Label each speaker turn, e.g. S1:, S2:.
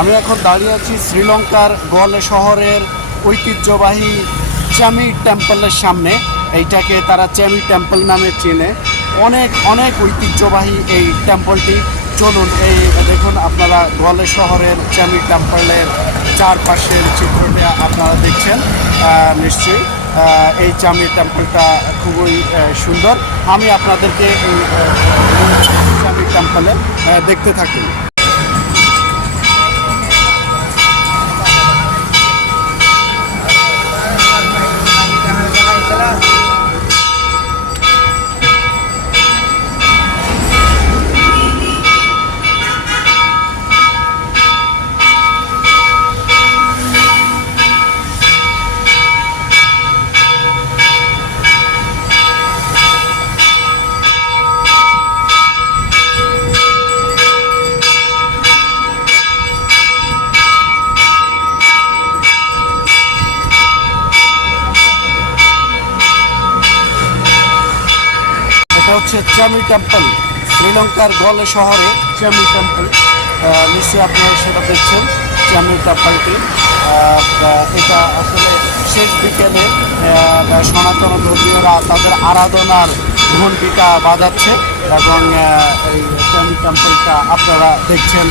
S1: আমি এখন দাঁড়িয়ে আছি শ্রীলঙ্কার গোয়ালে শহরের ঐতিহ্যবাহী চ্যামি টেম্পলের সামনে। এইটাকে তারা চ্যামি টেম্পল নামে চেনে। অনেক অনেক ঐতিহ্যবাহী এই টেম্পলটি। চলুন, এই দেখুন আপনারা গোয়ালে শহরের চ্যামি টেম্পলের চারপাশের চিত্রটা আপনারা দেখছেন। নিশ্চয়ই এই চামি টেম্পলটা খুবই সুন্দর। আমি আপনাদেরকে এই চামি টেম্পলে দেখতে থাকি। এটা হচ্ছে চামি টেম্পল, শ্রীলঙ্কার গলে শহরে চামি টেম্পল। নিশ্চয়ই আপনারা সেটা দেখছেন, চামি টেম্পলটি। এটা আসলে শেষ বিকেলে সনাতন ধর্মীয়রা তাদের আরাধনার ঘণ্টিকা বাজাচ্ছে এবং এই চামি টেম্পলটা আপনারা দেখছেন।